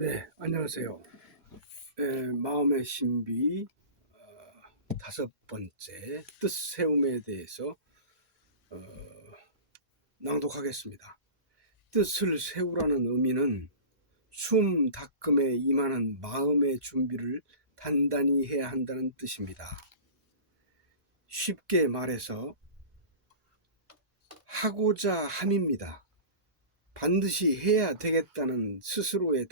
네, 안녕하세요. 마음의 신비 다섯 번째 뜻 세움에 대해서 어, 낭독하겠습니다. 뜻을 세우라는 의미는 숨 닦음에 임하는 마음의 준비를 단단히 해야 한다는 뜻입니다. 쉽게 말해서 하고자 함입니다. 반드시 해야 되겠다는 스스로의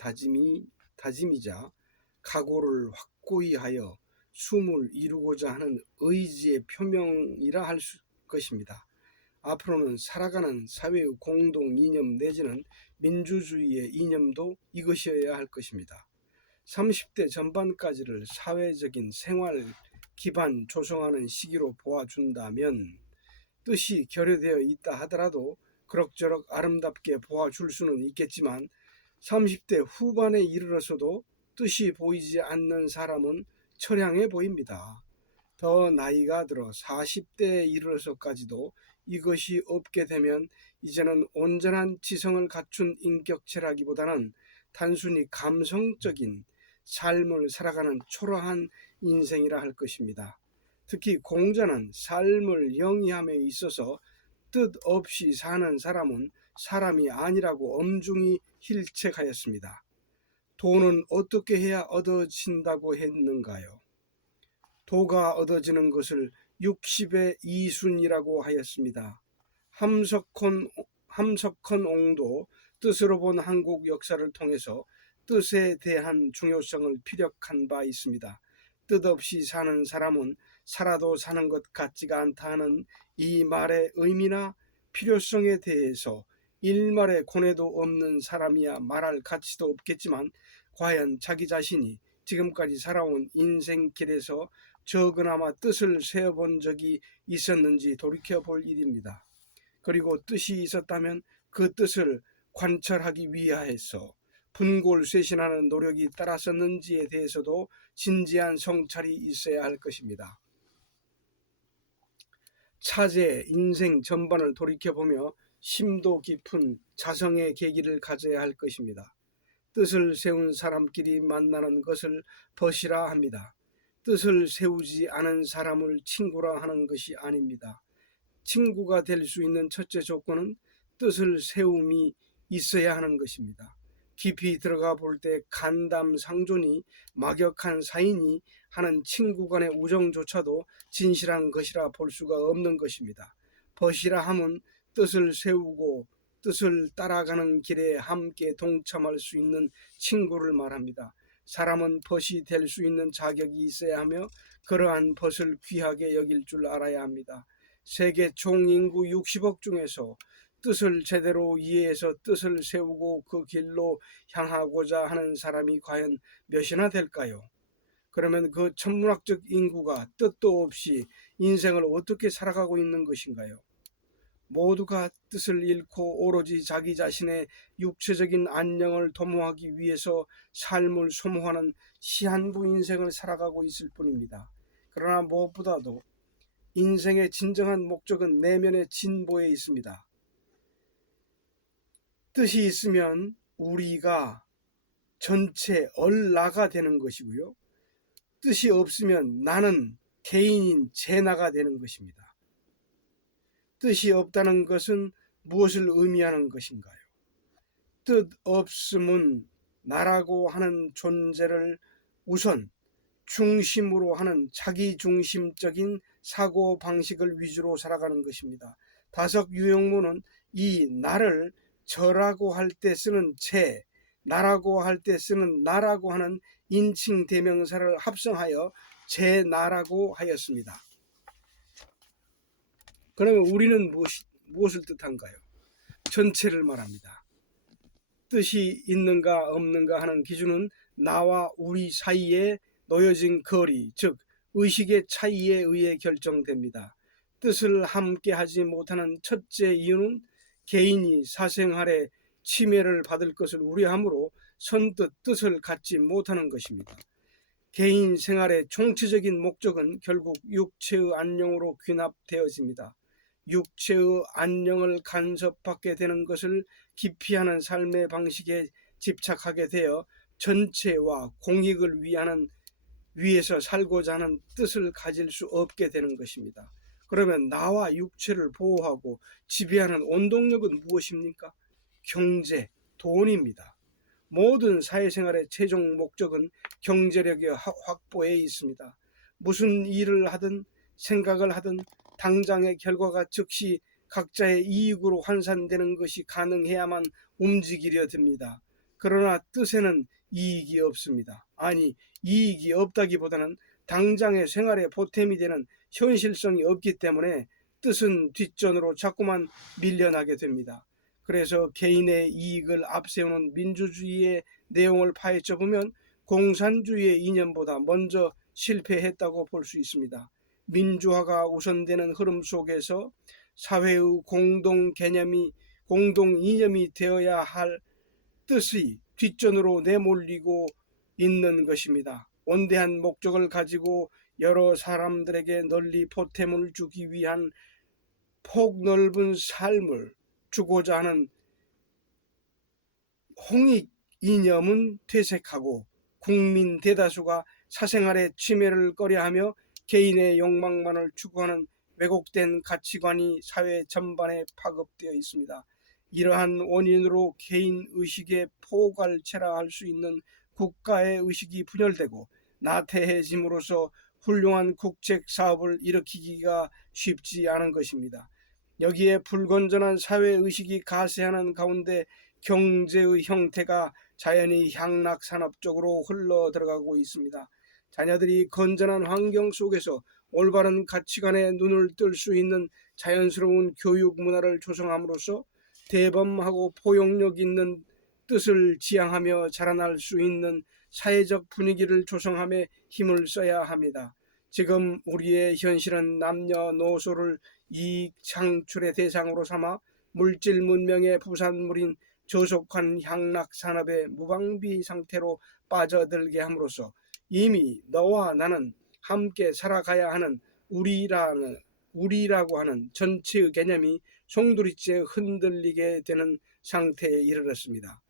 다짐이자 각오를 확고히 하여 숨을 이루고자 하는 의지의 표명이라 할 것입니다. 앞으로는 살아가는 사회의 공동 이념 내지는 민주주의의 이념도 이것이어야 할 것입니다. 30대 전반까지를 사회적인 생활 기반 조성하는 시기로 보아준다면 뜻이 결여되어 있다 하더라도 그럭저럭 아름답게 보아줄 수는 있겠지만 30대 후반에 이르러서도 뜻이 보이지 않는 사람은 처량해 보입니다. 더 나이가 들어 40대에 이르러서까지도 이것이 없게 되면 이제는 온전한 지성을 갖춘 인격체라기보다는 단순히 감성적인 삶을 살아가는 초라한 인생이라 할 것입니다. 특히 공자는 삶을 영위함에 있어서 뜻 없이 사는 사람은 사람이 아니라고 엄중히 힐책하였습니다. 도는 어떻게 해야 얻어진다고 했는가요? 도가 얻어지는 것을 60의 이순이라고 하였습니다. 함석헌 옹도 뜻으로 본 한국 역사를 통해서 뜻에 대한 중요성을 피력한 바 있습니다. 뜻없이 사는 사람은 살아도 사는 것 같지가 않다 하는 이 말의 의미나 필요성에 대해서 일말의 고뇌도 없는 사람이야 말할 가치도 없겠지만 과연 자기 자신이 지금까지 살아온 인생길에서 적으나마 뜻을 세워본 적이 있었는지 돌이켜볼 일입니다. 그리고 뜻이 있었다면 그 뜻을 관철하기 위하여서 분골쇄신하는 노력이 따랐었는지에 대해서도 진지한 성찰이 있어야 할 것입니다. 차제 인생 전반을 돌이켜보며 심도 깊은 자성의 계기를 가져야 할 것입니다. 뜻을 세운 사람끼리 만나는 것을 벗이라 합니다. 뜻을 세우지 않은 사람을 친구라 하는 것이 아닙니다. 친구가 될 수 있는 첫째 조건은 뜻을 세움이 있어야 하는 것입니다. 깊이 들어가 볼 때 간담상존이 막역한 사이니 하는 친구 간의 우정조차도 진실한 것이라 볼 수가 없는 것입니다. 벗이라 함은 뜻을 세우고 뜻을 따라가는 길에 함께 동참할 수 있는 친구를 말합니다. 사람은 벗이 될 수 있는 자격이 있어야 하며 그러한 벗을 귀하게 여길 줄 알아야 합니다. 세계 총 인구 60억 중에서 뜻을 제대로 이해해서 뜻을 세우고 그 길로 향하고자 하는 사람이 과연 몇이나 될까요? 그러면 그 천문학적 인구가 뜻도 없이 인생을 어떻게 살아가고 있는 것인가요? 모두가 뜻을 잃고 오로지 자기 자신의 육체적인 안녕을 도모하기 위해서 삶을 소모하는 시한부 인생을 살아가고 있을 뿐입니다. 그러나 무엇보다도 인생의 진정한 목적은 내면의 진보에 있습니다. 뜻이 있으면 우리가 전체 얼나가 되는 것이고요. 뜻이 없으면 나는 개인인 제나가 되는 것입니다. 뜻이 없다는 것은 무엇을 의미하는 것인가요? 뜻 없음은 나라고 하는 존재를 우선 중심으로 하는 자기중심적인 사고방식을 위주로 살아가는 것입니다. 다섯 유형문은 이 나를 저라고 할 때 쓰는 제, 나라고 할 때 쓰는 나라고 하는 인칭 대명사를 합성하여 제 나라고 하였습니다. 그러면 우리는 무엇을 뜻한가요? 전체를 말합니다. 뜻이 있는가 없는가 하는 기준은 나와 우리 사이에 놓여진 거리, 즉 의식의 차이에 의해 결정됩니다. 뜻을 함께 하지 못하는 첫째 이유는 개인이 사생활에 침해를 받을 것을 우려하므로 선뜻 뜻을 갖지 못하는 것입니다. 개인 생활의 총체적인 목적은 결국 육체의 안녕으로 귀납되어집니다. 육체의 안녕을 간섭받게 되는 것을 기피하는 삶의 방식에 집착하게 되어 전체와 공익을 위해서 살고자 하는 뜻을 가질 수 없게 되는 것입니다. 그러면 나와 육체를 보호하고 지배하는 원동력은 무엇입니까? 경제, 돈입니다. 모든 사회생활의 최종 목적은 경제력의 확보에 있습니다. 무슨 일을 하든 생각을 하든 당장의 결과가 즉시 각자의 이익으로 환산되는 것이 가능해야만 움직이려 듭니다. 그러나 뜻에는 이익이 없습니다. 아니, 이익이 없다기보다는 당장의 생활에 보탬이 되는 현실성이 없기 때문에 뜻은 뒷전으로 자꾸만 밀려나게 됩니다. 그래서 개인의 이익을 앞세우는 민주주의의 내용을 파헤쳐 보면 공산주의의 이념보다 먼저 실패했다고 볼 수 있습니다. 민주화가 우선되는 흐름 속에서 사회의 공동 이념이 되어야 할 뜻이 뒷전으로 내몰리고 있는 것입니다. 원대한 목적을 가지고 여러 사람들에게 널리 보탬을 주기 위한 폭넓은 삶을 주고자 하는 홍익 이념은 퇴색하고 국민 대다수가 사생활의 침해를 꺼려하며 개인의 욕망만을 추구하는 왜곡된 가치관이 사회 전반에 파급되어 있습니다. 이러한 원인으로 개인 의식의 포괄체라 할 수 있는 국가의 의식이 분열되고 나태해짐으로써 훌륭한 국책 사업을 일으키기가 쉽지 않은 것입니다. 여기에 불건전한 사회의식이 가세하는 가운데 경제의 형태가 자연히 향락산업 쪽으로 흘러 들어가고 있습니다. 자녀들이 건전한 환경 속에서 올바른 가치관에 눈을 뜰 수 있는 자연스러운 교육 문화를 조성함으로써 대범하고 포용력 있는 뜻을 지향하며 자라날 수 있는 사회적 분위기를 조성함에 힘을 써야 합니다. 지금 우리의 현실은 남녀노소를 이익 창출의 대상으로 삼아 물질 문명의 부산물인 저속한 향락 산업의 무방비 상태로 빠져들게 함으로써 이미 너와 나는 함께 살아가야 하는 우리라고 하는 전체의 개념이 송두리째 흔들리게 되는 상태에 이르렀습니다.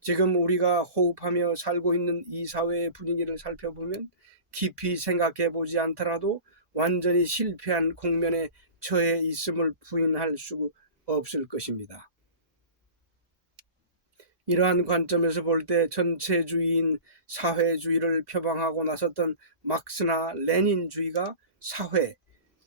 지금 우리가 호흡하며 살고 있는 이 사회의 분위기를 살펴보면 깊이 생각해 보지 않더라도 완전히 실패한 국면에 처해 있음을 부인할 수 없을 것입니다. 이러한 관점에서 볼 때 전체주의인 사회주의를 표방하고 나섰던 막스나 레닌주의가 사회,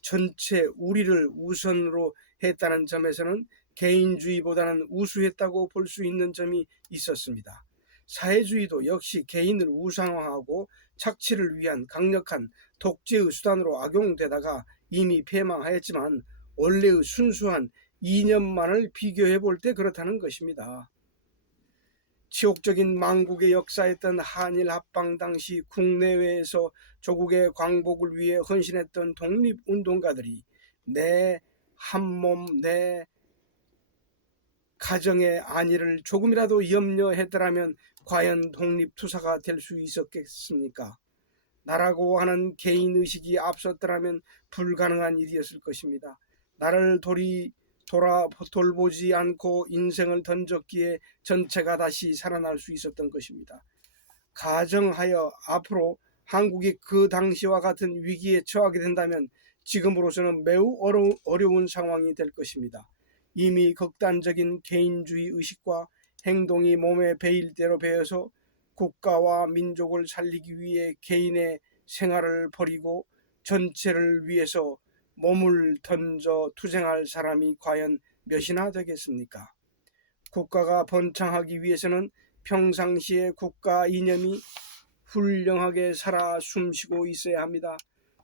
전체 우리를 우선으로 했다는 점에서는 개인주의보다는 우수했다고 볼 수 있는 점이 있었습니다. 사회주의도 역시 개인을 우상화하고 착취를 위한 강력한 독재의 수단으로 악용되다가 이미 폐망하였지만 원래의 순수한 이념만을 비교해 볼 때 그렇다는 것입니다. 치욕적인 망국의 역사였던 한일 합방 당시 국내외에서 조국의 광복을 위해 헌신했던 독립운동가들이 내 한몸 내 가정의 안위를 조금이라도 염려했더라면 과연 독립투사가 될 수 있었겠습니까? 나라고 하는 개인의식이 앞섰더라면 불가능한 일이었을 것입니다. 나를 돌보지 않고 인생을 던졌기에 전체가 다시 살아날 수 있었던 것입니다. 가정하여 앞으로 한국이 그 당시와 같은 위기에 처하게 된다면 지금으로서는 매우 어려운 상황이 될 것입니다. 이미 극단적인 개인주의 의식과 행동이 몸에 배일 대로 배어서 국가와 민족을 살리기 위해 개인의 생활을 버리고 전체를 위해서 몸을 던져 투쟁할 사람이 과연 몇이나 되겠습니까? 국가가 번창하기 위해서는 평상시에 국가 이념이 훌륭하게 살아 숨쉬고 있어야 합니다.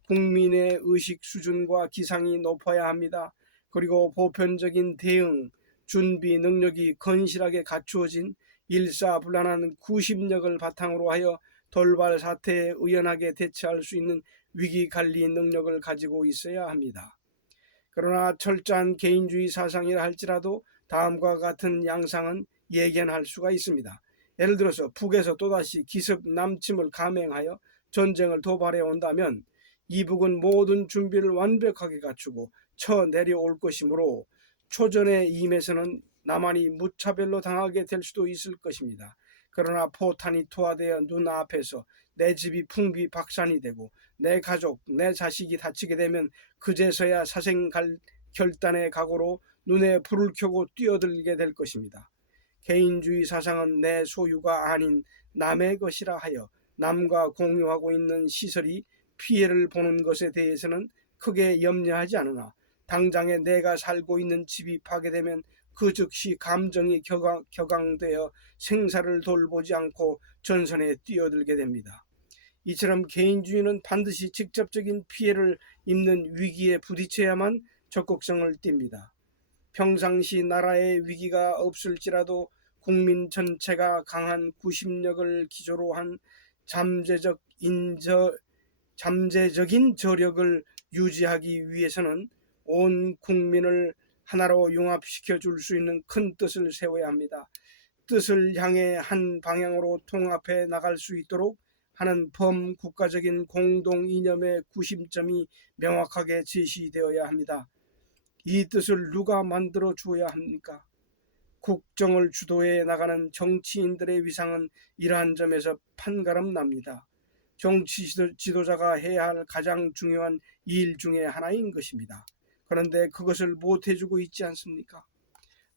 국민의 의식 수준과 기상이 높아야 합니다. 그리고 보편적인 대응, 준비 능력이 건실하게 갖추어진 일사불란한 구심력을 바탕으로 하여 돌발 사태에 의연하게 대처할 수 있는 위기관리 능력을 가지고 있어야 합니다. 그러나 철저한 개인주의 사상이라 할지라도 다음과 같은 양상은 예견할 수가 있습니다. 예를 들어서 북에서 또다시 기습 남침을 감행하여 전쟁을 도발해 온다면 이북은 모든 준비를 완벽하게 갖추고 쳐내려올 것이므로 초전의 임에서는 남한이 무차별로 당하게 될 수도 있을 것입니다. 그러나 포탄이 투하되어 눈앞에서 내 집이 풍비박산이 되고 내 가족, 내 자식이 다치게 되면 그제서야 결단의 각오로 눈에 불을 켜고 뛰어들게 될 것입니다. 개인주의 사상은 내 소유가 아닌 남의 것이라 하여 남과 공유하고 있는 시설이 피해를 보는 것에 대해서는 크게 염려하지 않으나 당장에 내가 살고 있는 집이 파괴되면 그 즉시 감정이 격앙되어 생사를 돌보지 않고 전선에 뛰어들게 됩니다. 이처럼 개인주의는 반드시 직접적인 피해를 입는 위기에 부딪혀야만 적극성을 띱니다. 평상시 나라의 위기가 없을지라도 국민 전체가 강한 구심력을 기조로 한 잠재적인 저력을 유지하기 위해서는 온 국민을 하나로 융합시켜 줄 수 있는 큰 뜻을 세워야 합니다. 뜻을 향해 한 방향으로 통합해 나갈 수 있도록 하는 범국가적인 공동 이념의 구심점이 명확하게 제시되어야 합니다. 이 뜻을 누가 만들어 주어야 합니까? 국정을 주도해 나가는 정치인들의 위상은 이러한 점에서 판가름 납니다. 정치 지도자가 해야 할 가장 중요한 일 중에 하나인 것입니다. 그런데 그것을 못해주고 있지 않습니까?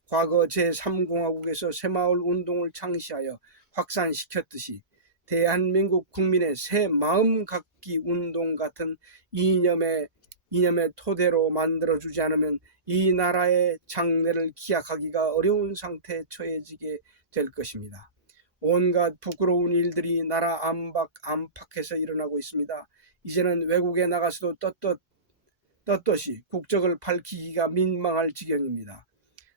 과거 제3공화국에서 새마을 운동을 창시하여 확산시켰듯이 대한민국 국민의 새 마음 갖기 운동 같은 이념의 토대로 만들어주지 않으면 이 나라의 장래를 기약하기가 어려운 상태에 처해지게 될 것입니다. 온갖 부끄러운 일들이 나라 안팎에서 일어나고 있습니다. 이제는 외국에 나가서도 떳떳이 국적을 밝히기가 민망할 지경입니다.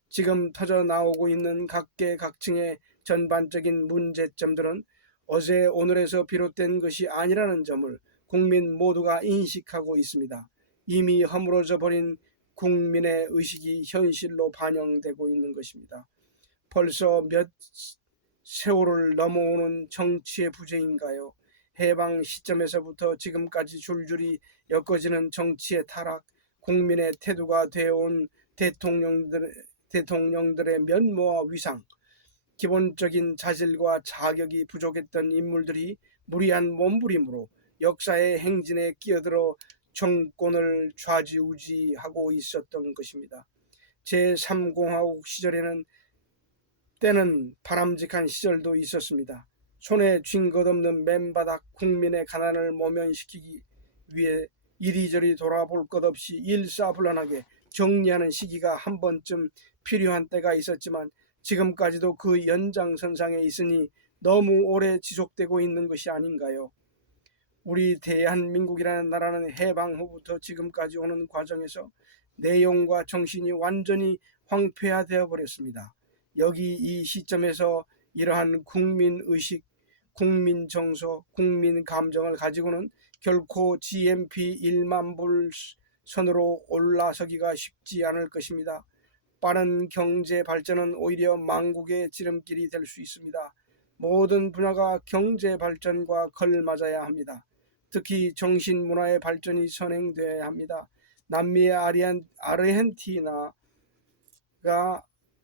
지금 터져 나오고 있는 각계각층의 전반적인 문제점들은 어제 오늘에서 비롯된 것이 아니라는 점을 국민 모두가 인식하고 있습니다. 이미 허물어져 버린 국민의 의식이 현실로 반영되고 있는 것입니다. 벌써 몇 세월을 넘어오는 정치의 부재인가요? 해방 시점에서부터 지금까지 줄줄이 엮어지는 정치의 타락, 국민의 태도가 되어온 대통령들의 면모와 위상, 기본적인 자질과 자격이 부족했던 인물들이 무리한 몸부림으로 역사의 행진에 끼어들어 정권을 좌지우지하고 있었던 것입니다. 제3공화국 시절에는 때는 바람직한 시절도 있었습니다. 손에 쥔 것 없는 맨바닥 국민의 가난을 모면시키기 위해 이리저리 돌아볼 것 없이 일사불란하게 정리하는 시기가 한 번쯤 필요한 때가 있었지만 지금까지도 그 연장선상에 있으니 너무 오래 지속되고 있는 것이 아닌가요? 우리 대한민국이라는 나라는 해방 후부터 지금까지 오는 과정에서 내용과 정신이 완전히 황폐화되어 버렸습니다. 여기 이 시점에서 이러한 국민의식, 국민정서, 국민감정을 가지고는 결코 GNP 1만 불 선으로 올라서기가 쉽지 않을 것입니다. 빠른 경제 발전은 오히려 망국의 지름길이 될 수 있습니다. 모든 분야가 경제 발전과 걸맞아야 합니다. 특히 정신문화의 발전이 선행되어야 합니다. 남미의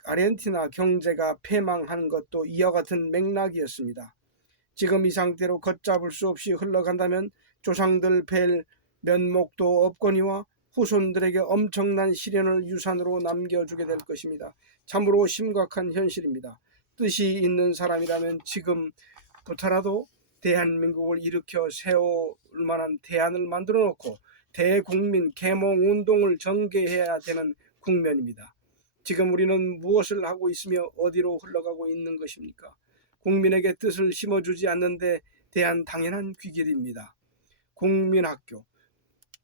아르헨티나 경제가 패망한 것도 이와 같은 맥락이었습니다. 지금 이 상태로 걷잡을 수 없이 흘러간다면 조상들 뵐 면목도 없거니와 후손들에게 엄청난 시련을 유산으로 남겨주게 될 것입니다. 참으로 심각한 현실입니다. 뜻이 있는 사람이라면 지금부터라도 대한민국을 일으켜 세울 만한 대안을 만들어 놓고 대국민 계몽운동을 전개해야 되는 국면입니다. 지금 우리는 무엇을 하고 있으며 어디로 흘러가고 있는 것입니까? 국민에게 뜻을 심어주지 않는 데 대한 당연한 귀결입니다. 국민학교,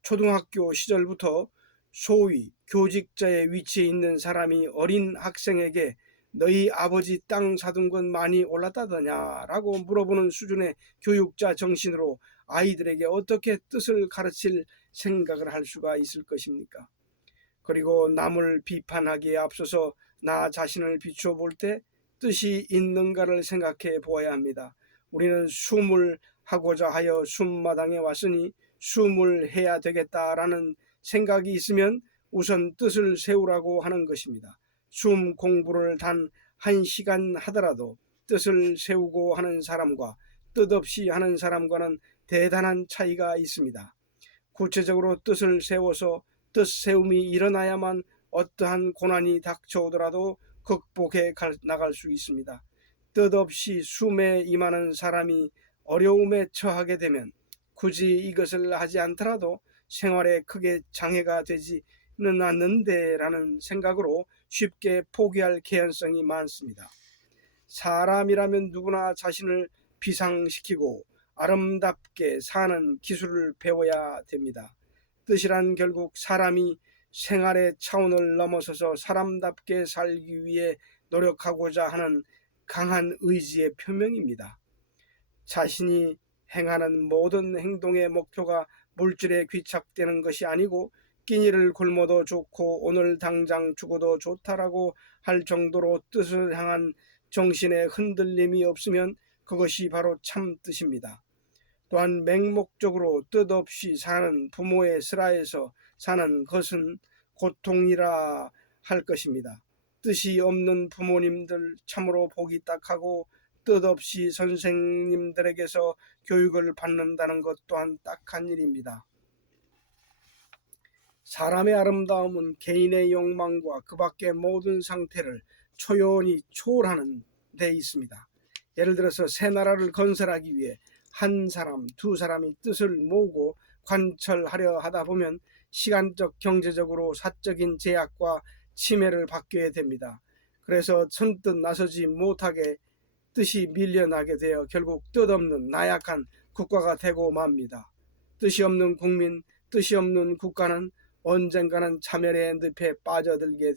초등학교 시절부터 소위 교직자의 위치에 있는 사람이 어린 학생에게 너희 아버지 땅 사둔 건 많이 올랐다더냐 라고 물어보는 수준의 교육자 정신으로 아이들에게 어떻게 뜻을 가르칠 생각을 할 수가 있을 것입니까? 그리고 남을 비판하기에 앞서서 나 자신을 비추어 볼 때 뜻이 있는가를 생각해 보아야 합니다. 우리는 숨을 하고자 하여 숨마당에 왔으니 숨을 해야 되겠다라는 생각이 있으면 우선 뜻을 세우라고 하는 것입니다. 숨 공부를 단 1시간 하더라도 뜻을 세우고 하는 사람과 뜻없이 하는 사람과는 대단한 차이가 있습니다. 구체적으로 뜻을 세워서 뜻세움이 일어나야만 어떠한 고난이 닥쳐오더라도 극복해 나갈 수 있습니다. 뜻없이 숨에 임하는 사람이 어려움에 처하게 되면 굳이 이것을 하지 않더라도 생활에 크게 장애가 되지는 않는데 라는 생각으로 쉽게 포기할 개연성이 많습니다. 사람이라면 누구나 자신을 비상시키고 아름답게 사는 기술을 배워야 됩니다. 뜻이란 결국 사람이 생활의 차원을 넘어서서 사람답게 살기 위해 노력하고자 하는 강한 의지의 표명입니다. 자신이 행하는 모든 행동의 목표가 물질에 귀착되는 것이 아니고 끼니를 굶어도 좋고 오늘 당장 죽어도 좋다라고 할 정도로 뜻을 향한 정신의 흔들림이 없으면 그것이 바로 참 뜻입니다. 또한 맹목적으로 뜻없이 사는 부모의 슬하에서 사는 것은 고통이라 할 것입니다. 뜻이 없는 부모님들 참으로 보기 딱하고 뜻없이 선생님들에게서 교육을 받는다는 것 또한 딱한 일입니다. 사람의 아름다움은 개인의 욕망과 그 밖의 모든 상태를 초연히 초월하는 데 있습니다. 예를 들어서 새 나라를 건설하기 위해 한 사람, 두 사람이 뜻을 모으고 관철하려 하다 보면 시간적, 경제적으로 사적인 제약과 침해를 받게 됩니다. 그래서 선뜻 나서지 못하게 뜻이 밀려나게 되어 결국 뜻없는 나약한 국가가 되고 맙니다. 뜻이 없는 국민, 뜻이 없는 국가는 언젠가는 자멸의 늪에 빠져들게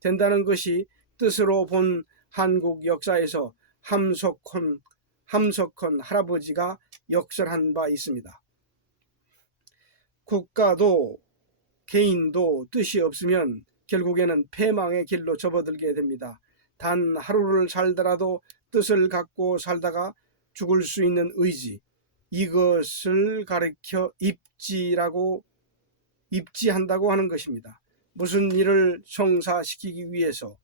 된다는 것이 뜻으로 본 한국 역사에서 함석헌 할아버지가 역설한 바 있습니다. 국가도 개인도 뜻이 없으면 결국에는 패망의 길로 접어들게 됩니다. 단 하루를 살더라도 뜻을 갖고 살다가 죽을 수 있는 의지, 이것을 가리켜 입지한다고 하는 것입니다. 무슨 일을 성사시키기 위해서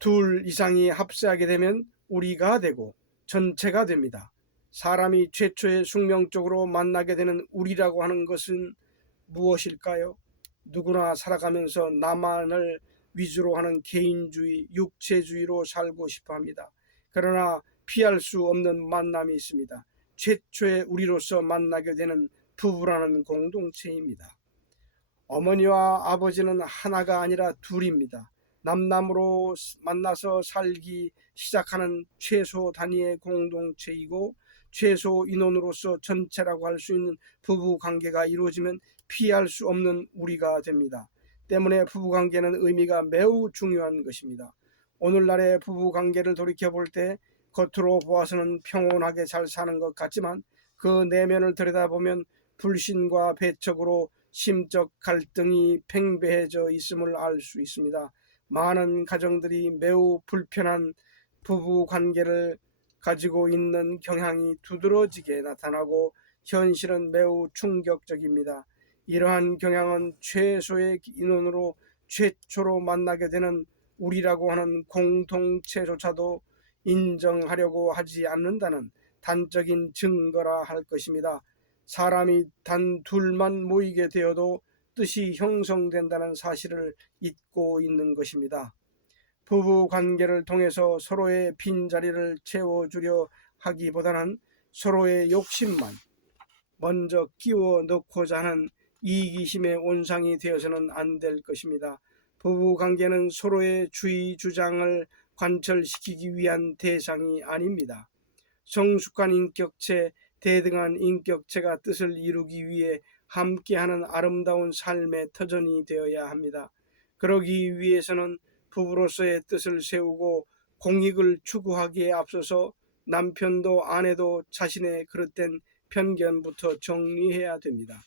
둘 이상이 합세하게 되면 우리가 되고 전체가 됩니다. 사람이 최초의 숙명적으로 만나게 되는 우리라고 하는 것은 무엇일까요? 누구나 살아가면서 나만을 위주로 하는 개인주의, 육체주의로 살고 싶어 합니다. 그러나 피할 수 없는 만남이 있습니다. 최초의 우리로서 만나게 되는 부부라는 공동체입니다. 어머니와 아버지는 하나가 아니라 둘입니다. 남남으로 만나서 살기 시작하는 최소 단위의 공동체이고 최소 인원으로서 전체라고 할 수 있는 부부 관계가 이루어지면 피할 수 없는 우리가 됩니다. 때문에 부부 관계는 의미가 매우 중요한 것입니다. 오늘날의 부부 관계를 돌이켜볼 때 겉으로 보아서는 평온하게 잘 사는 것 같지만 그 내면을 들여다보면 불신과 배척으로 심적 갈등이 팽배해져 있음을 알 수 있습니다. 많은 가정들이 매우 불편한 부부 관계를 가지고 있는 경향이 두드러지게 나타나고 현실은 매우 충격적입니다. 이러한 경향은 최소의 인원으로 최초로 만나게 되는 우리라고 하는 공동체조차도 인정하려고 하지 않는다는 단적인 증거라 할 것입니다. 사람이 단 둘만 모이게 되어도 뜻이 형성된다는 사실을 잊고 있는 것입니다. 부부 관계를 통해서 서로의 빈자리를 채워주려 하기보다는 서로의 욕심만 먼저 끼워 넣고자 하는 이기심의 온상이 되어서는 안 될 것입니다. 부부 관계는 서로의 주의 주장을 관철시키기 위한 대상이 아닙니다. 성숙한 인격체, 대등한 인격체가 뜻을 이루기 위해 함께하는 아름다운 삶의 터전이 되어야 합니다. 그러기 위해서는 부부로서의 뜻을 세우고 공익을 추구하기에 앞서서 남편도 아내도 자신의 그릇된 편견부터 정리해야 됩니다.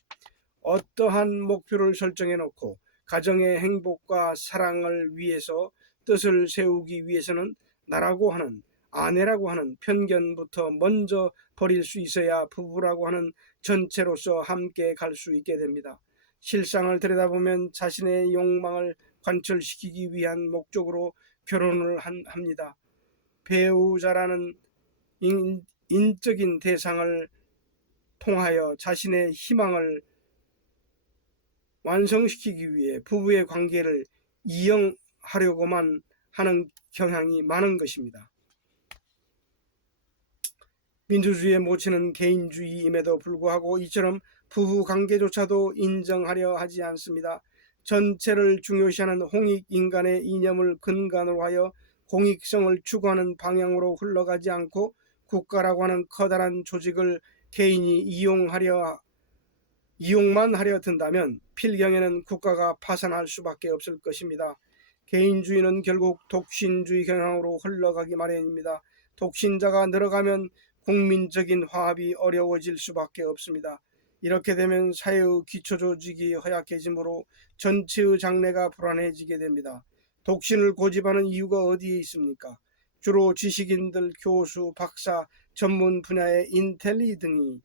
어떠한 목표를 설정해 놓고 가정의 행복과 사랑을 위해서 뜻을 세우기 위해서는 나라고 하는 아내라고 하는 편견부터 먼저 버릴 수 있어야 부부라고 하는 전체로서 함께 갈 수 있게 됩니다. 실상을 들여다보면 자신의 욕망을 관철시키기 위한 목적으로 결혼을 합니다. 배우자라는 인적인 대상을 통하여 자신의 희망을 완성시키기 위해 부부의 관계를 이용하려고만 하는 경향이 많은 것입니다. 민주주의의 모체는 개인주의임에도 불구하고 이처럼 부부 관계조차도 인정하려 하지 않습니다. 전체를 중요시하는 홍익인간의 이념을 근간으로 하여 공익성을 추구하는 방향으로 흘러가지 않고 국가라고 하는 커다란 조직을 개인이 이용만 하려 든다면 필경에는 국가가 파산할 수밖에 없을 것입니다. 개인주의는 결국 독신주의 경향으로 흘러가기 마련입니다. 독신자가 늘어가면 국민적인 화합이 어려워질 수밖에 없습니다. 이렇게 되면 사회의 기초조직이 허약해지므로 전체의 장래가 불안해지게 됩니다. 독신을 고집하는 이유가 어디에 있습니까? 주로 지식인들, 교수, 박사, 전문 분야의 인텔리 등이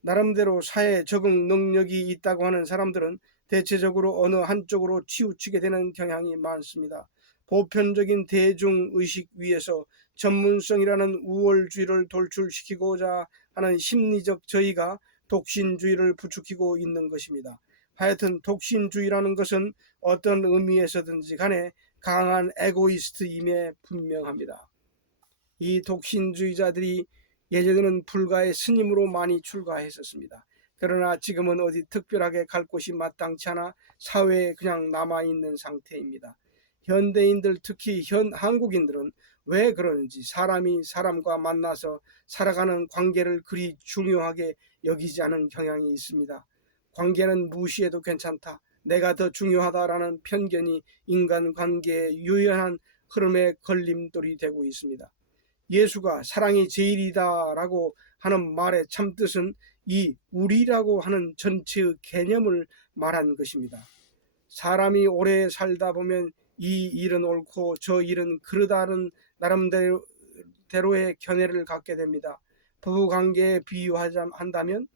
나름대로 사회 적응 능력이 있다고 하는 사람들은 대체적으로 어느 한쪽으로 치우치게 되는 경향이 많습니다. 보편적인 대중의식 위에서 전문성이라는 우월주의를 돌출시키고자 하는 심리적 저희가 독신주의를 부추기고 있는 것입니다. 하여튼 독신주의라는 것은 어떤 의미에서든지 간에 강한 에고이스트임에 분명합니다. 이 독신주의자들이 예전에는 불가의 스님으로 많이 출가했었습니다. 그러나 지금은 어디 특별하게 갈 곳이 마땅치 않아 사회에 그냥 남아있는 상태입니다. 현대인들, 특히 한국인들은 왜 그러는지 사람이 사람과 만나서 살아가는 관계를 그리 중요하게 여기지 않은 경향이 있습니다. 관계는 무시해도 괜찮다, 내가 더 중요하다라는 편견이 인간관계의 유연한 흐름의 걸림돌이 되고 있습니다. 예수가 사랑이 제일이다 라고 하는 말의 참뜻은 이 우리라고 하는 전체의 개념을 말한 것입니다. 사람이 오래 살다 보면 이 일은 옳고 저 일은 그르다는 나름대로의 견해를 갖게 됩니다. 부부관계에 비유한다면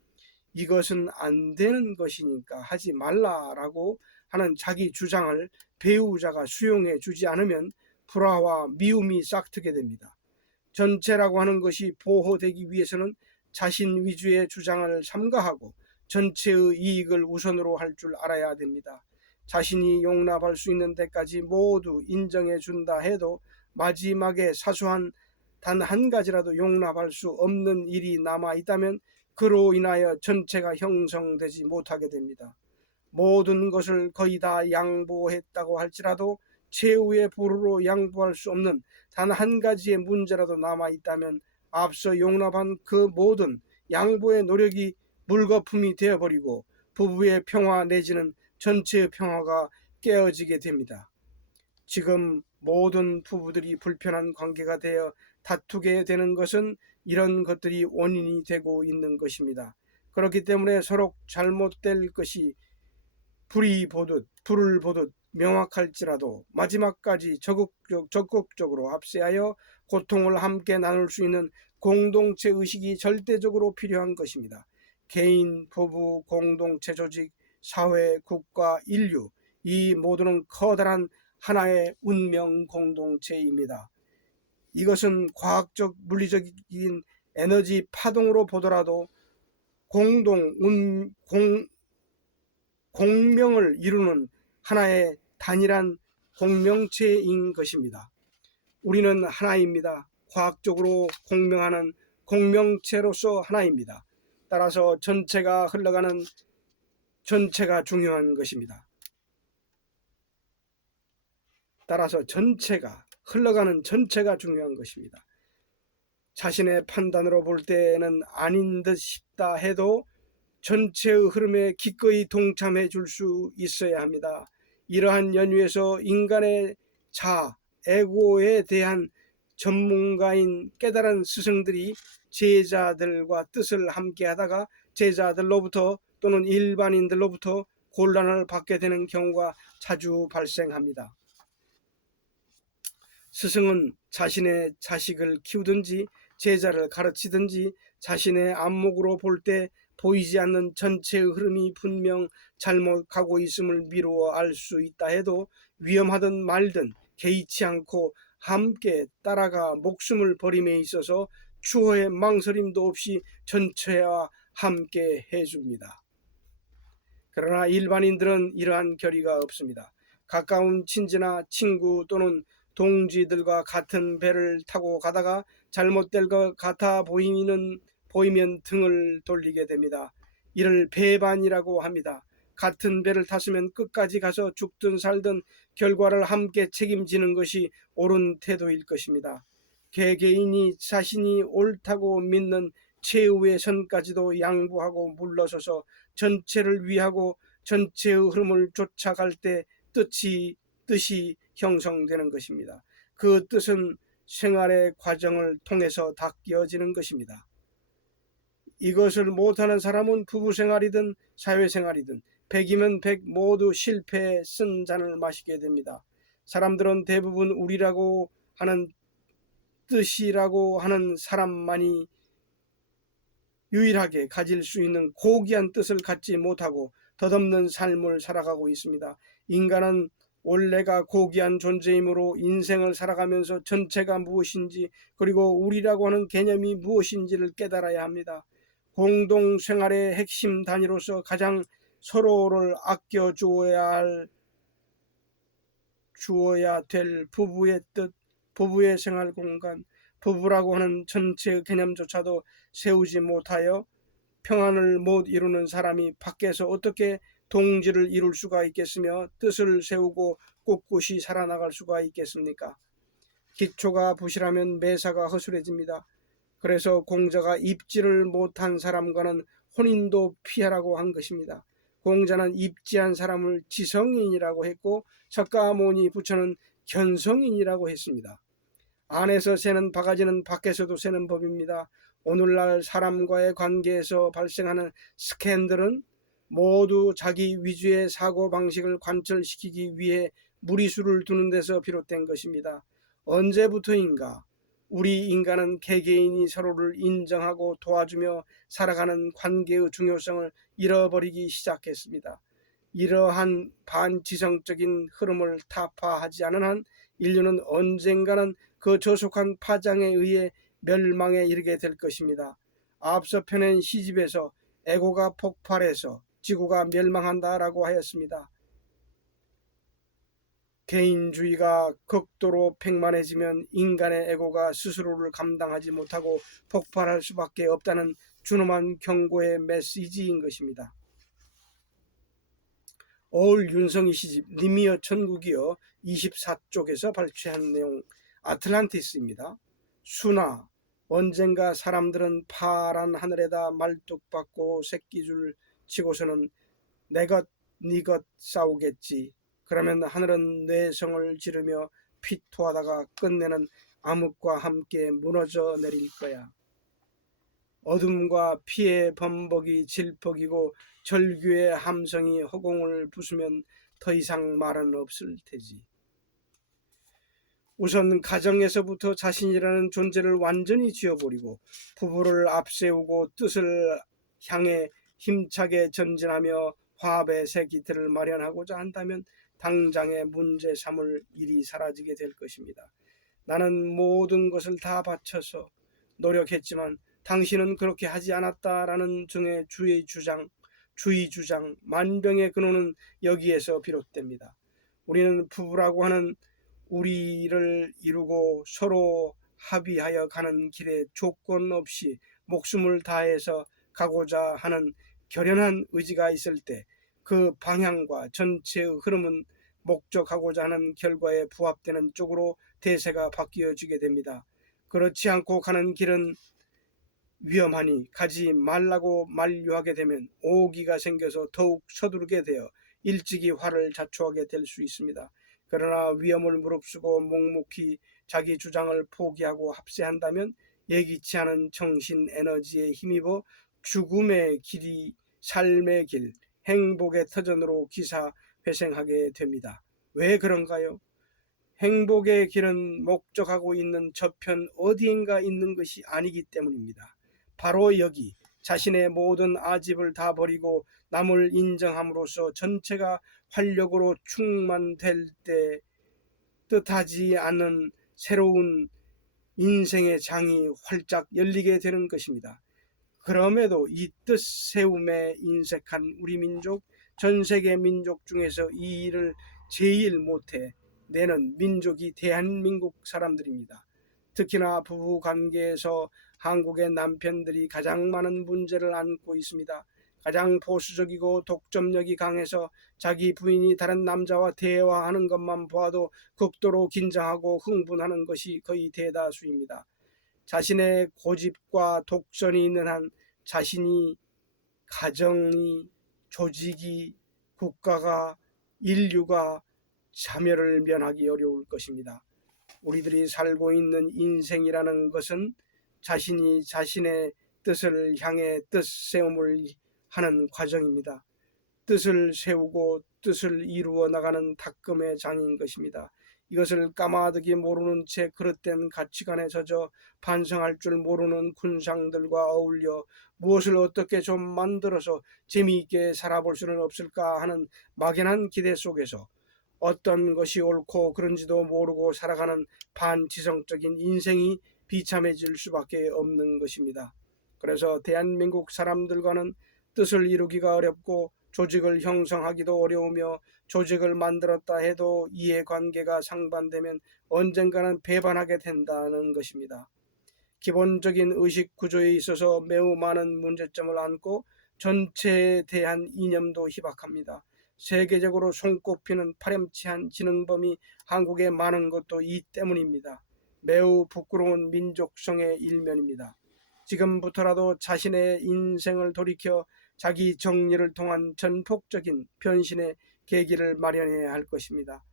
이것은 안 되는 것이니까 하지 말라라고 하는 자기 주장을 배우자가 수용해 주지 않으면 불화와 미움이 싹트게 됩니다. 전체라고 하는 것이 보호되기 위해서는 자신 위주의 주장을 삼가하고 전체의 이익을 우선으로 할 줄 알아야 됩니다. 자신이 용납할 수 있는 데까지 모두 인정해 준다 해도 마지막에 사소한 단 한 가지라도 용납할 수 없는 일이 남아 있다면 그로 인하여 전체가 형성되지 못하게 됩니다. 모든 것을 거의 다 양보했다고 할지라도 최후의 보루로 양보할 수 없는 단 한 가지의 문제라도 남아 있다면 앞서 용납한 그 모든 양보의 노력이 물거품이 되어버리고 부부의 평화 내지는 전체의 평화가 깨어지게 됩니다. 지금 모든 부부들이 불편한 관계가 되어 다투게 되는 것은 이런 것들이 원인이 되고 있는 것입니다. 그렇기 때문에 서로 잘못될 것이 불을 보듯 명확할지라도 마지막까지 적극적으로 합세하여 고통을 함께 나눌 수 있는 공동체 의식이 절대적으로 필요한 것입니다. 개인, 부부, 공동체 조직, 사회, 국가, 인류, 이 모두는 커다란 하나의 운명 공동체입니다. 이것은 과학적 물리적인 에너지 파동으로 보더라도 공명을 이루는 하나의 단일한 공명체인 것입니다. 우리는 하나입니다. 과학적으로 공명하는 공명체로서 하나입니다. 따라서 전체가 흘러가는 전체가 중요한 것입니다. 따라서 전체가 흘러가는 전체가 중요한 것입니다. 자신의 판단으로 볼 때는 아닌 듯 싶다 해도 전체의 흐름에 기꺼이 동참해 줄 수 있어야 합니다. 이러한 연유에서 인간의 에고에 대한 전문가인 깨달은 스승들이 제자들과 뜻을 함께 하다가 제자들로부터 또는 일반인들로부터 곤란을 받게 되는 경우가 자주 발생합니다. 스승은 자신의 자식을 키우든지 제자를 가르치든지 자신의 안목으로 볼 때 보이지 않는 전체의 흐름이 분명 잘못 가고 있음을 미루어 알 수 있다 해도 위험하든 말든 개의치 않고 함께 따라가 목숨을 버림에 있어서 추호의 망설임도 없이 전체와 함께 해줍니다. 그러나 일반인들은 이러한 결의가 없습니다. 가까운 친지나 친구 또는 동지들과 같은 배를 타고 가다가 잘못될 것 같아 보이면 등을 돌리게 됩니다. 이를 배반이라고 합니다. 같은 배를 탔으면 끝까지 가서 죽든 살든 결과를 함께 책임지는 것이 옳은 태도일 것입니다. 개개인이 자신이 옳다고 믿는 최후의 선까지도 양보하고 물러서서 전체를 위하고 전체의 흐름을 쫓아갈 때 뜻이 형성되는 것입니다. 그 뜻은 생활의 과정을 통해서 닦여지는 것입니다. 이것을 못하는 사람은 부부생활이든 사회생활이든 100이면 100 모두 실패에 쓴 잔을 마시게 됩니다. 사람들은 대부분 우리라고 하는 뜻이라고 하는 사람만이 유일하게 가질 수 있는 고귀한 뜻을 갖지 못하고 덧없는 삶을 살아가고 있습니다. 인간은 원래가 고귀한 존재이므로 인생을 살아가면서 전체가 무엇인지 그리고 우리라고 하는 개념이 무엇인지를 깨달아야 합니다. 공동생활의 핵심 단위로서 가장 서로를 아껴 주어야 될 부부의 뜻, 부부의 생활 공간, 부부라고 하는 전체의 개념조차도 세우지 못하여 평안을 못 이루는 사람이 밖에서 어떻게 동지를 이룰 수가 있겠으며 뜻을 세우고 꿋꿋이 살아나갈 수가 있겠습니까? 기초가 부실하면 매사가 허술해집니다. 그래서 공자가 입지를 못한 사람과는 혼인도 피하라고 한 것입니다. 공자는 입지한 사람을 지성인이라고 했고 석가모니 부처는 견성인이라고 했습니다. 안에서 새는 바가지는 밖에서도 새는 법입니다. 오늘날 사람과의 관계에서 발생하는 스캔들은 모두 자기 위주의 사고방식을 관철시키기 위해 무리수를 두는 데서 비롯된 것입니다. 언제부터인가 우리 인간은 개개인이 서로를 인정하고 도와주며 살아가는 관계의 중요성을 잃어버리기 시작했습니다. 이러한 반지성적인 흐름을 타파하지 않은 한 인류는 언젠가는 그 저속한 파장에 의해 멸망에 이르게 될 것입니다. 앞서 펴낸 시집에서 에고가 폭발해서 지구가 멸망한다라고 하였습니다. 개인주의가 극도로 팽만해지면 인간의 에고가 스스로를 감당하지 못하고 폭발할 수밖에 없다는 준엄한 경고의 메시지인 것입니다. 어울 윤성희 시집 님이여 천국이여 24쪽에서 발췌한 내용 아틀란티스입니다. 수나 언젠가 사람들은 파란 하늘에다 말뚝박고 새끼줄 치고서는 내 것 네 것 싸우겠지. 그러면 하늘은 뇌성을 지르며 피토하다가 끝내는 암흑과 함께 무너져 내릴 거야. 어둠과 피의 범벅이 질퍽이고 절규의 함성이 허공을 부수면 더 이상 말은 없을 테지. 우선 가정에서부터 자신이라는 존재를 완전히 지워버리고 부부를 앞세우고 뜻을 향해 힘차게 전진하며 화합의 새 기틀을 마련하고자 한다면 당장의 문제 삼을 일이 사라지게 될 것입니다. 나는 모든 것을 다 바쳐서 노력했지만 당신은 그렇게 하지 않았다라는 중에 주의 주장, 만병의 근원은 여기에서 비롯됩니다. 우리는 부부라고 하는 우리를 이루고 서로 합의하여 가는 길에 조건 없이 목숨을 다해서 가고자 하는 결연한 의지가 있을 때 그 방향과 전체의 흐름은 목적하고자 하는 결과에 부합되는 쪽으로 대세가 바뀌어지게 됩니다. 그렇지 않고 가는 길은 위험하니 가지 말라고 만류하게 되면 오기가 생겨서 더욱 서두르게 되어 일찍이 화를 자초하게 될 수 있습니다. 그러나 위험을 무릅쓰고 묵묵히 자기 주장을 포기하고 합세한다면 예기치 않은 정신 에너지에 힘입어 죽음의 길이 삶의 길, 행복의 터전으로 기사회생하게 됩니다. 왜 그런가요? 행복의 길은 목적하고 있는 저편 어디인가 있는 것이 아니기 때문입니다. 바로 여기 자신의 모든 아집을 다 버리고 남을 인정함으로써 전체가 활력으로 충만될 때 뜻하지 않은 새로운 인생의 장이 활짝 열리게 되는 것입니다. 그럼에도 이 뜻 세움에 인색한 우리 민족, 전 세계 민족 중에서 이 일을 제일 못해 내는 민족이 대한민국 사람들입니다. 특히나 부부 관계에서 한국의 남편들이 가장 많은 문제를 안고 있습니다. 가장 보수적이고 독점력이 강해서 자기 부인이 다른 남자와 대화하는 것만 보아도 극도로 긴장하고 흥분하는 것이 거의 대다수입니다. 자신의 고집과 독선이 있는 한 자신이, 가정이, 조직이, 국가가, 인류가 자멸을 면하기 어려울 것입니다. 우리들이 살고 있는 인생이라는 것은 자신이 자신의 뜻을 향해 뜻세움을 하는 과정입니다. 뜻을 세우고 뜻을 이루어 나가는 닦음의 장인 것입니다. 이것을 까마득히 모르는 채 그릇된 가치관에 젖어 반성할 줄 모르는 군상들과 어울려 무엇을 어떻게 좀 만들어서 재미있게 살아볼 수는 없을까 하는 막연한 기대 속에서 어떤 것이 옳고 그런지도 모르고 살아가는 반지성적인 인생이 비참해질 수밖에 없는 것입니다. 그래서 대한민국 사람들과는 뜻을 이루기가 어렵고 조직을 형성하기도 어려우며 조직을 만들었다 해도 이해관계가 상반되면 언젠가는 배반하게 된다는 것입니다. 기본적인 의식 구조에 있어서 매우 많은 문제점을 안고 전체에 대한 이념도 희박합니다. 세계적으로 손꼽히는 파렴치한 지능범이 한국에 많은 것도 이 때문입니다. 매우 부끄러운 민족성의 일면입니다. 지금부터라도 자신의 인생을 돌이켜 자기 정리를 통한 전폭적인 변신의 계기를 마련해야 할 것입니다.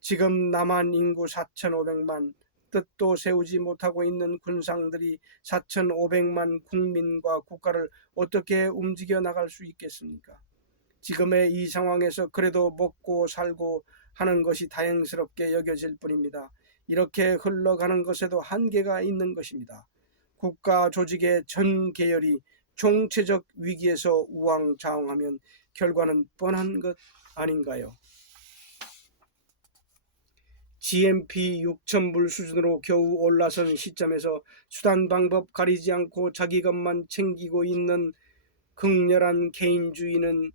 지금 남한 인구 4,500만, 뜻도 세우지 못하고 있는 군상들이 4,500만 국민과 국가를 어떻게 움직여 나갈 수 있겠습니까? 지금의 이 상황에서 그래도 먹고 살고 하는 것이 다행스럽게 여겨질 뿐입니다. 이렇게 흘러가는 것에도 한계가 있는 것입니다. 국가 조직의 전 계열이 총체적 위기에서 우왕좌왕하면 결과는 뻔한 것 아닌가요? GMP 6,000불 수준으로 겨우 올라선 시점에서 수단 방법 가리지 않고 자기 것만 챙기고 있는 극렬한 개인주의는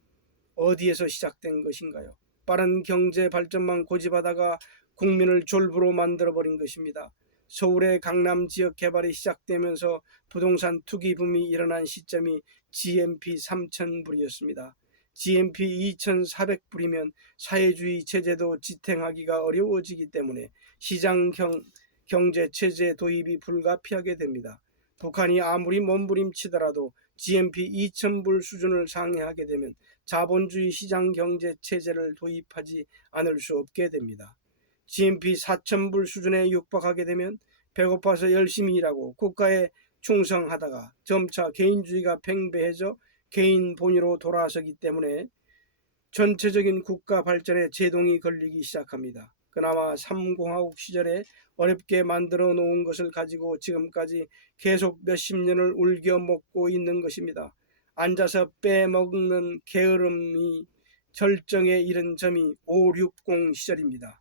어디에서 시작된 것인가요? 빠른 경제 발전만 고집하다가 국민을 졸부로 만들어버린 것입니다. 서울의 강남 지역 개발이 시작되면서 부동산 투기 붐이 일어난 시점이 GMP 3,000불이었습니다. GMP 2,400불이면 사회주의 체제도 지탱하기가 어려워지기 때문에 시장 경제 체제 도입이 불가피하게 됩니다. 북한이 아무리 몸부림치더라도 GMP 2,000불 수준을 상회하게 되면 자본주의 시장 경제 체제를 도입하지 않을 수 없게 됩니다. GMP 4,000불 수준에 육박하게 되면 배고파서 열심히 일하고 국가에 충성하다가 점차 개인주의가 팽배해져 개인 본위로 돌아서기 때문에 전체적인 국가 발전에 제동이 걸리기 시작합니다. 그나마 3공화국 시절에 어렵게 만들어 놓은 것을 가지고 지금까지 계속 몇십 년을 울겨 먹고 있는 것입니다. 앉아서 빼먹는 게으름이 절정에 이른 점이 560 시절입니다.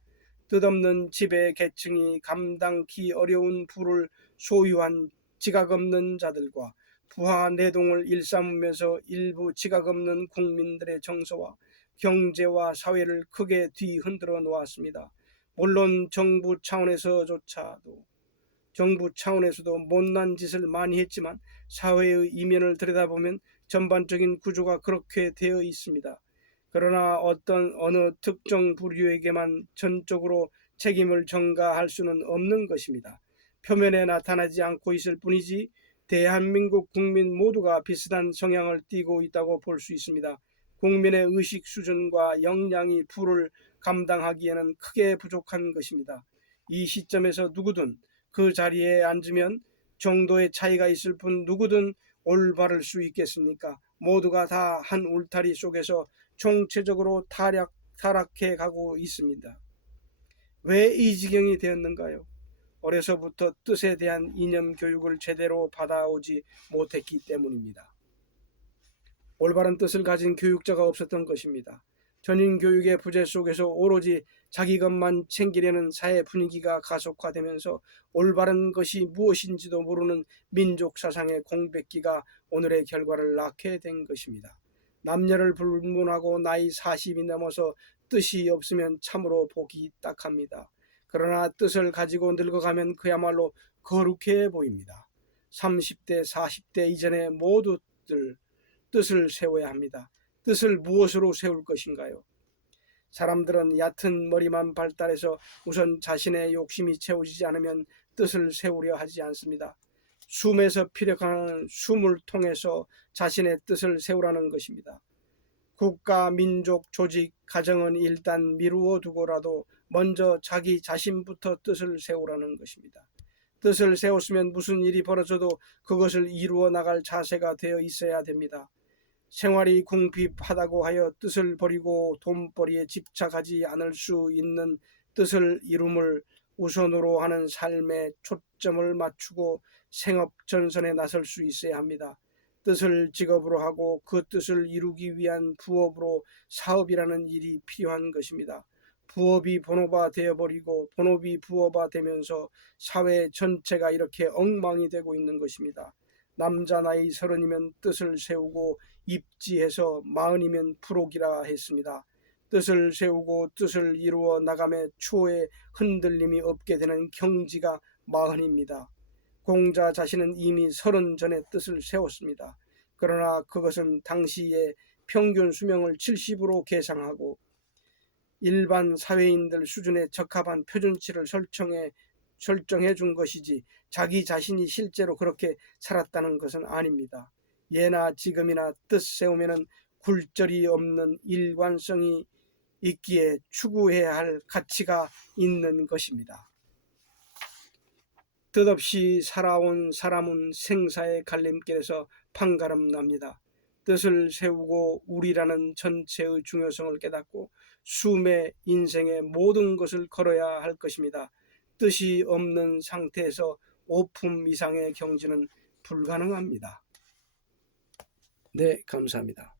뜻없는 지배 계층이 감당기 어려운 부를 소유한 지각 없는 자들과 부하 내동을 일삼으면서 일부 지각 없는 국민들의 정서와 경제와 사회를 크게 뒤흔들어 놓았습니다. 물론 정부 차원에서도 못난 짓을 많이 했지만 사회의 이면을 들여다보면 전반적인 구조가 그렇게 되어 있습니다. 그러나 어느 특정 부류에게만 전적으로 책임을 전가할 수는 없는 것입니다. 표면에 나타나지 않고 있을 뿐이지 대한민국 국민 모두가 비슷한 성향을 띠고 있다고 볼 수 있습니다. 국민의 의식 수준과 역량이 부를 감당하기에는 크게 부족한 것입니다. 이 시점에서 누구든 그 자리에 앉으면 정도의 차이가 있을 뿐 누구든 올바를 수 있겠습니까? 모두가 다 한 울타리 속에서 총체적으로 타락해 가고 있습니다. 왜 이 지경이 되었는가요? 어려서부터 뜻에 대한 이념 교육을 제대로 받아오지 못했기 때문입니다. 올바른 뜻을 가진 교육자가 없었던 것입니다. 전인 교육의 부재 속에서 오로지 자기 것만 챙기려는 사회 분위기가 가속화되면서 올바른 것이 무엇인지도 모르는 민족 사상의 공백기가 오늘의 결과를 낳게 된 것입니다. 남녀를 불문하고 나이 40이 넘어서 뜻이 없으면 참으로 보기 딱합니다. 그러나 뜻을 가지고 늙어가면 그야말로 거룩해 보입니다. 30대, 40대 이전에 모두들 뜻을 세워야 합니다. 뜻을 무엇으로 세울 것인가요? 사람들은 얕은 머리만 발달해서 우선 자신의 욕심이 채워지지 않으면 뜻을 세우려 하지 않습니다. 숨에서 피력하는 숨을 통해서 자신의 뜻을 세우라는 것입니다. 국가, 민족, 조직, 가정은 일단 미루어 두고라도 먼저 자기 자신부터 뜻을 세우라는 것입니다. 뜻을 세웠으면 무슨 일이 벌어져도 그것을 이루어 나갈 자세가 되어 있어야 됩니다. 생활이 궁핍하다고 하여 뜻을 버리고 돈벌이에 집착하지 않을 수 있는 뜻을 이룸을 우선으로 하는 삶에 초점을 맞추고 생업 전선에 나설 수 있어야 합니다. 뜻을 직업으로 하고 그 뜻을 이루기 위한 부업으로 사업이라는 일이 필요한 것입니다. 부업이 본업화 되어버리고 본업이 부업화 되면서 사회 전체가 이렇게 엉망이 되고 있는 것입니다. 남자 나이 30이면 뜻을 세우고 입지해서 40이면 부록이라 했습니다. 뜻을 세우고 뜻을 이루어 나감에 추호의 흔들림이 없게 되는 경지가 40입니다. 공자 자신은 이미 30 전에 뜻을 세웠습니다. 그러나 그것은 당시의 평균 수명을 70으로 계상하고 일반 사회인들 수준에 적합한 표준치를 설정해 준 것이지 자기 자신이 실제로 그렇게 살았다는 것은 아닙니다. 예나 지금이나 뜻 세우면은 굴절이 없는 일관성이 있기에 추구해야 할 가치가 있는 것입니다. 뜻없이 살아온 사람은 생사의 갈림길에서 판가름 납니다. 뜻을 세우고 우리라는 전체의 중요성을 깨닫고 숨의 인생의 모든 것을 걸어야 할 것입니다. 뜻이 없는 상태에서 오품 이상의 경지는 불가능합니다. 네, 감사합니다.